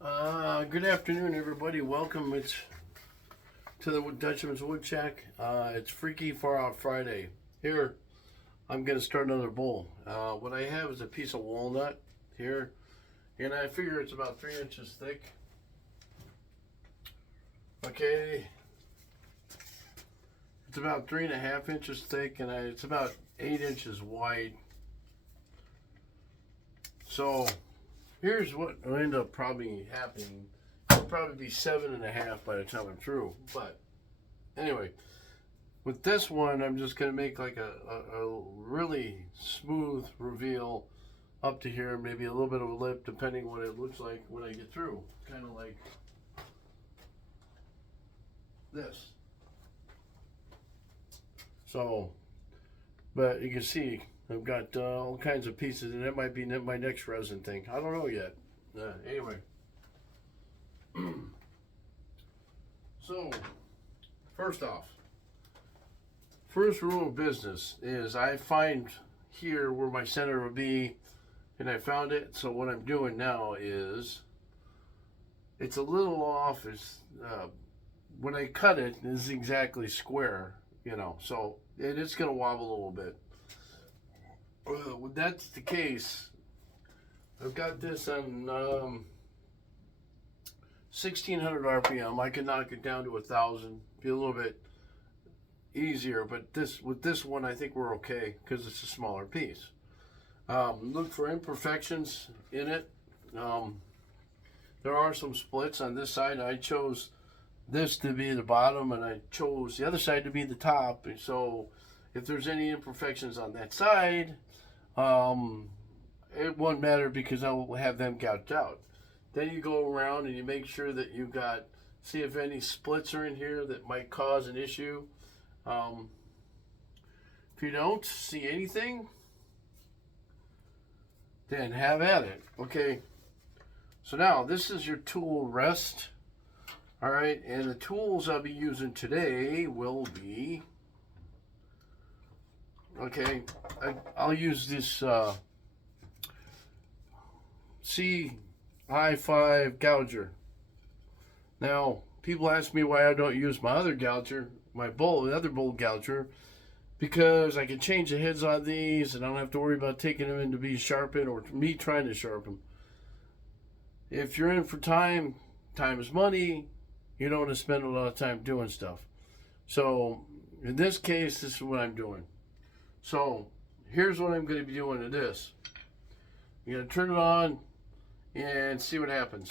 Good afternoon, everybody. Welcome to the Dutchman's Wood Shack. It's Freaky Far Out Friday. Here, I'm going to start another bowl. What I have is a piece of walnut here, and I figure it's about 3 inches thick. Okay, it's about 3.5 inches thick, and it's about 8 inches wide. So, here's what will end up probably happening. It'll probably be 7.5 by the time I'm through. But anyway, with this one, I'm just going to make like a really smooth reveal up to here, maybe a little bit of a lip, depending what it looks like when I get through. Kind of like this. So, but you can see I've got all kinds of pieces, and that might be my next resin thing. I don't know yet. Anyway. So, first off, first rule of business is I find here where my center will be, and I found it. So what I'm doing now is, it's a little off. It's when I cut it, it's exactly square, so it's going to wobble a little bit. When that's the case, I've got this on 1600 RPM. I can knock it down to 1000, be a little bit easier, but with this one, I think we're okay because it's a smaller piece. Look for imperfections in it. There are some splits on this side. I chose this to be the bottom, and I chose the other side to be the top. And so if there's any imperfections on that side, it won't matter because I will have them gouged out. Then you go around and you make sure that you've got, see if any splits are in here that might cause an issue. If you don't see anything, then have at it. Okay, so now this is your tool rest. All right, and the tools I'll be using today will be, okay, I'll use this CI5 gouger. Now, people ask me why I don't use my other gouger, the other bowl gouger, because I can change the heads on these and I don't have to worry about taking them in to be sharpened or me trying to sharpen them. If you're in for time is money. You don't want to spend a lot of time doing stuff. So, in this case, this is what I'm doing. So, here's what I'm going to be doing to this. You're going to turn it on and see what happens.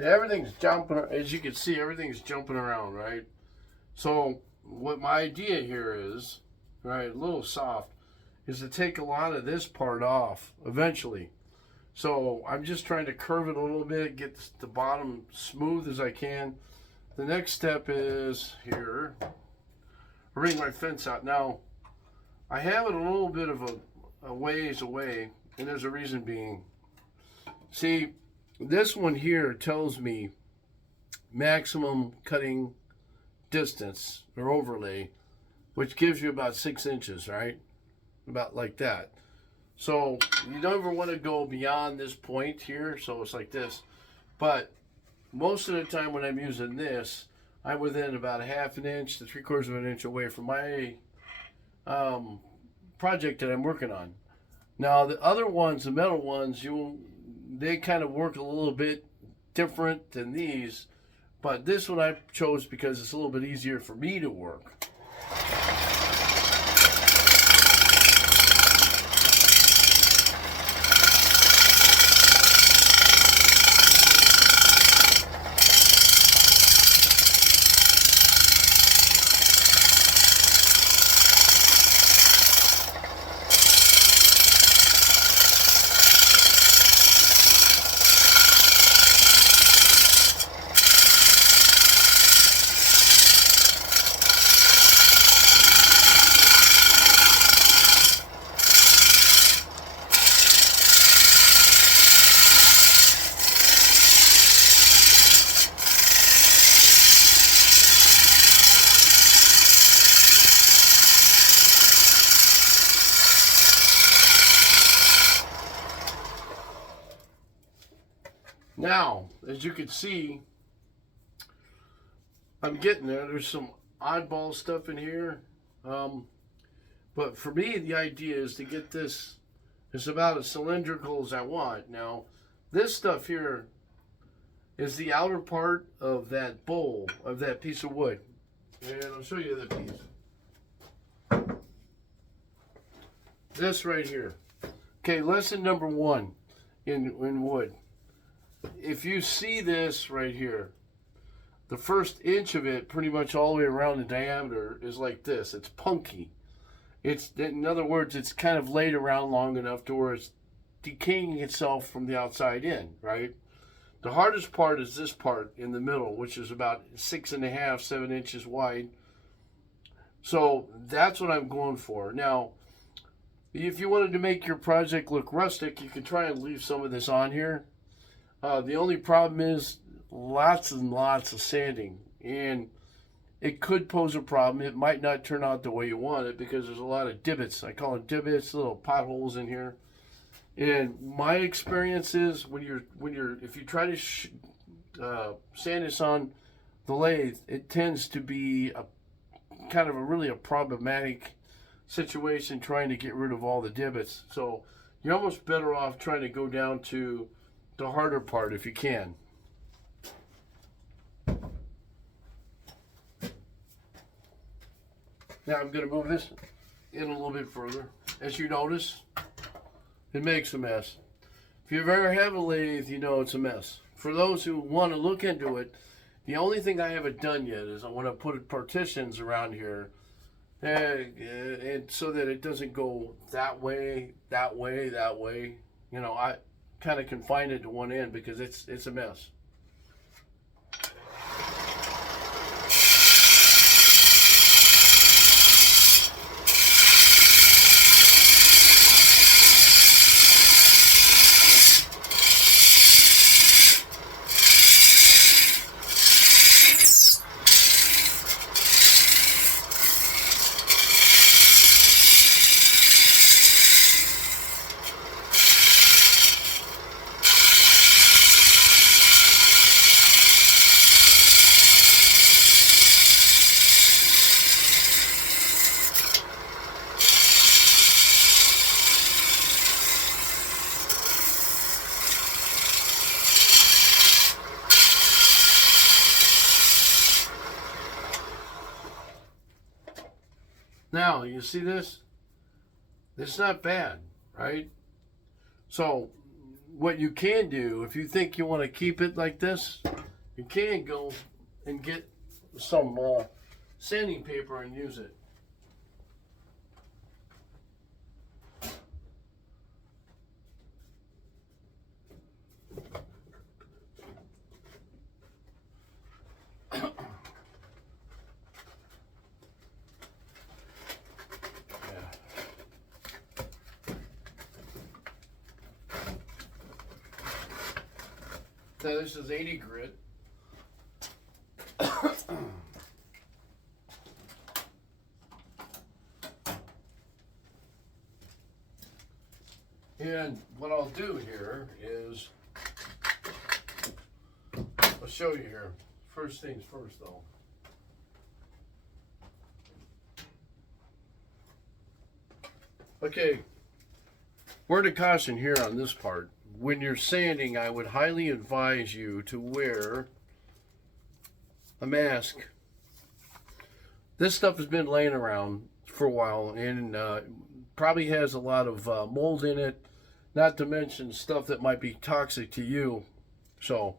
Everything's jumping, as you can see, everything's jumping around, right? So what my idea here is, right, a little soft, is to take a lot of this part off eventually. So I'm just trying to curve it a little bit, get the bottom smooth as I can. The next step is here, bring my fence out. Now, I have it a little bit of a ways away, and there's a reason being. See, this one here tells me maximum cutting distance or overlay, which gives you about 6 inches, right? About like that. So you don't ever want to go beyond this point here, so it's like this. But most of the time when I'm using this, I'm within about 1/2 inch to 3/4 inch away from my project that I'm working on. Now the other ones, the metal ones, they kind of work a little bit different than these, but this one I chose because it's a little bit easier for me to work. Now, as you can see, I'm getting there. There's some oddball stuff in here. But for me, the idea is to get this as about as cylindrical as I want. Now, this stuff here is the outer part of that bowl, of that piece of wood. And I'll show you the piece. This right here. Okay, lesson number 1 in wood. If you see this right here, the first inch of it, pretty much all the way around the diameter, is like this. It's punky. It's, in other words, it's kind of laid around long enough to where it's decaying itself from the outside in, right? The hardest part is this part in the middle, which is about 6.5, 7 inches wide. So that's what I'm going for. Now, if you wanted to make your project look rustic, you could try and leave some of this on here. The only problem is lots and lots of sanding, and it could pose a problem. It might not turn out the way you want it because there's a lot of divots. I call them divots, little potholes in here. And my experience is if you try to sand this on the lathe, it tends to be a kind of a problematic situation trying to get rid of all the divots. So you're almost better off trying to go down to the harder part if you can. Now I'm going to move this in a little bit further. As you notice, it makes a mess. If you've ever had a lathe, you know it's a mess. For those who want to look into it, the only thing I haven't done yet is I want to put partitions around here, and so that it doesn't go that way, that way, that way. You know, I kind of confine it to one end because it's a mess. Now, you see this? It's not bad, right? So, what you can do, if you think you want to keep it like this, you can go and get some sanding paper and use it. So this is 80 grit. And what I'll do here is, I'll show you here. First things first though. Okay, word of caution here on this part. When you're sanding, I would highly advise you to wear a mask. This stuff has been laying around for a while and probably has a lot of mold in it, not to mention stuff that might be toxic to you. So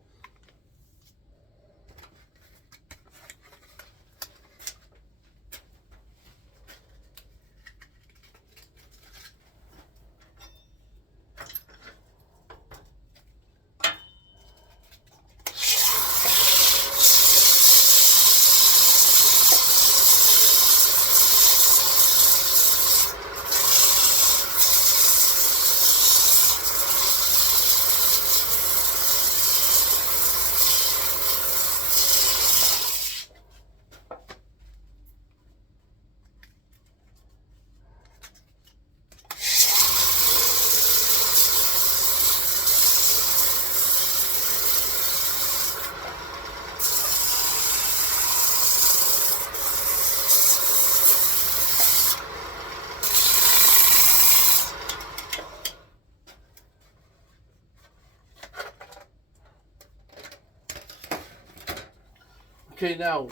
Okay, now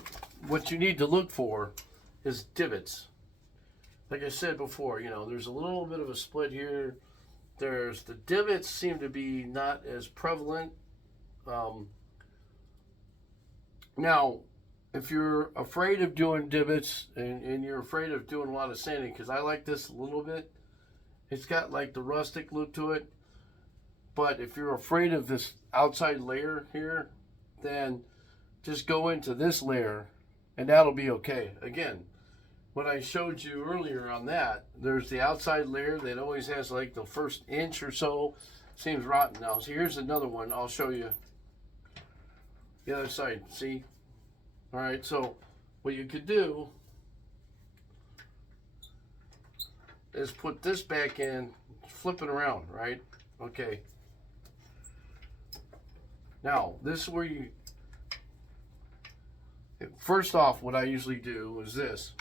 what you need to look for is divots. Like I said before, you know, there's a little bit of a split here. There's the divots seem to be not as prevalent. Now, if you're afraid of doing divots and you're afraid of doing a lot of sanding, because I like this a little bit, it's got like the rustic look to it. But if you're afraid of this outside layer here, then just go into this layer and that'll be okay. Again, what I showed you earlier on that, there's the outside layer that always has like the first inch or so. Seems rotten now. So here's another one. I'll show you the other side. See? All right, so what you could do is put this back in, flip it around, right? Okay. Now, this is where you, first off, what I usually do is this.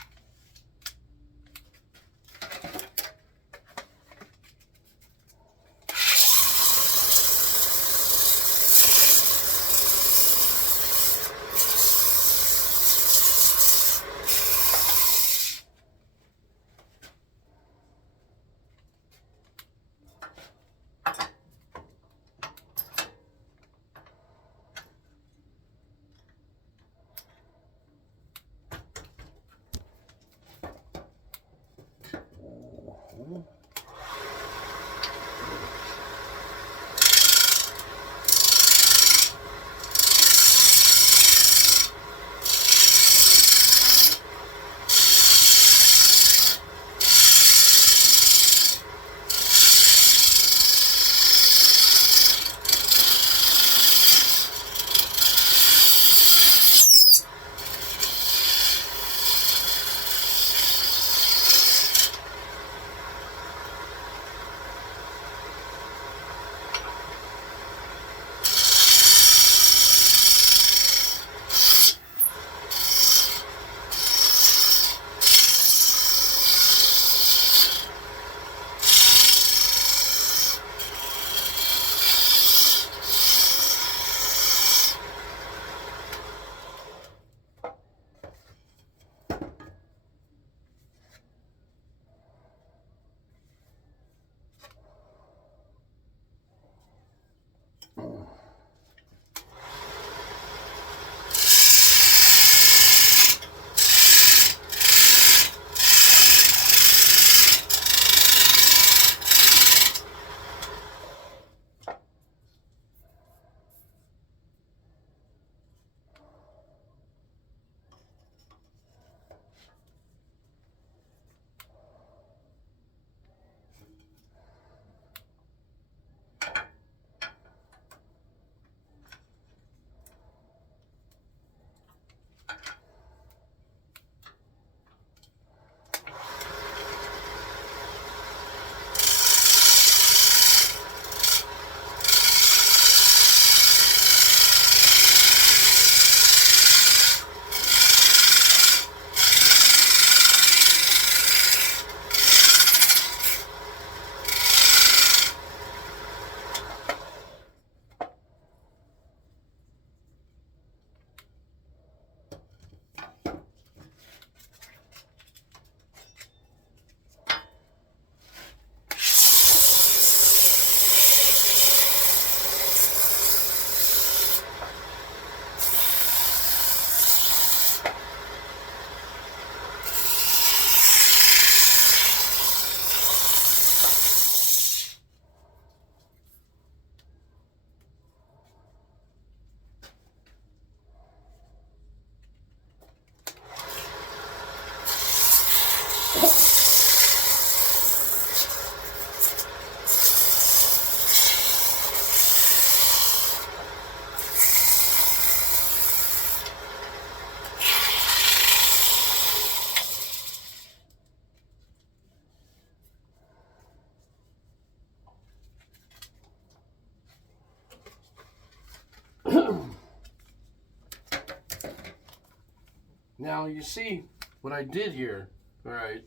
Now you see what I did here, all right?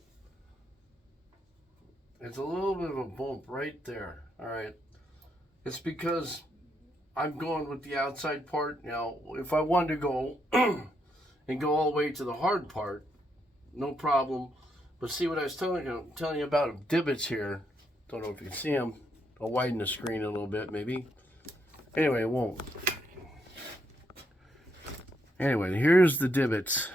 It's a little bit of a bump right there, all right? It's because I'm going with the outside part. Now, if I wanted to go and go all the way to the hard part, no problem. But see what I was telling you about divots here. Don't know if you can see them. I'll widen the screen a little bit, maybe. Anyway, it won't. Anyway, here's the divots.